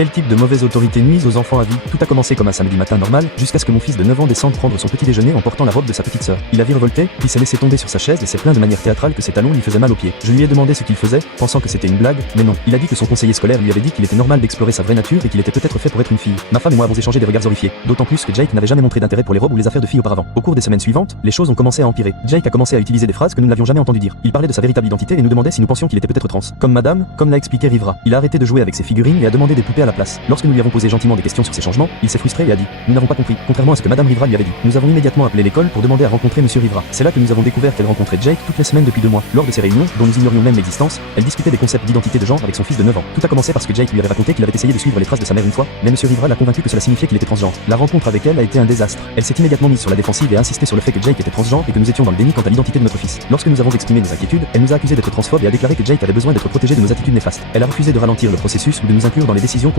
Quel type de mauvaise autorité nuise aux enfants à vie? Tout a commencé comme un samedi matin normal, jusqu'à ce que mon fils de 9 ans descende prendre son petit déjeuner en portant la robe de sa petite sœur. Il a virevolté, puis s'est laissé tomber sur sa chaise et s'est plaint de manière théâtrale que ses talons lui faisaient mal aux pieds. Je lui ai demandé ce qu'il faisait, pensant que c'était une blague, mais non. Il a dit que son conseiller scolaire lui avait dit qu'il était normal d'explorer sa vraie nature et qu'il était peut-être fait pour être une fille. Ma femme et moi avons échangé des regards horrifiés, d'autant plus que Jake n'avait jamais montré d'intérêt pour les robes ou les affaires de filles auparavant. Au cours des semaines suivantes, les choses ont commencé à empirer. Jake a commencé à utiliser des phrases que nous n'avions jamais entendu dire. Il parlait de sa véritable identité et nous demandait si nous pensions qu'il était peut-être trans. Comme madame, comme l'a expliqué Rivra. Il a arrêté de jouer avec ses figurines et a demandé des poupées à la place. Lorsque nous lui avons posé gentiment des questions sur ces changements, il s'est frustré et a dit: nous n'avons pas compris, contrairement à ce que madame Rivra lui avait dit. Nous avons immédiatement appelé l'école pour demander à rencontrer monsieur Rivra. C'est là que nous avons découvert qu'elle rencontrait Jake toutes les semaines depuis 2 mois. Lors de ces réunions, dont nous ignorions même l'existence, elle discutait des concepts d'identité de genre avec son fils de 9 ans. Tout a commencé parce que Jake lui avait raconté qu'il avait essayé de suivre les traces de sa mère une fois, mais monsieur Rivra l'a convaincu que cela signifiait qu'il était transgenre. La rencontre avec elle a été un désastre. Elle s'est immédiatement mise sur la défensive et a insisté sur le fait que Jake était transgenre et que nous étions dans le déni quant à l'identité de notre fils. Lorsque nous avons exprimé nos inquiétudes, elle nous a accusés d'être transphobe et a déclaré que Jake avait besoin d'être protégé de nos attitudes néfastes. Elle a refusé de ralentir le processus ou de nous inclure dans les décisions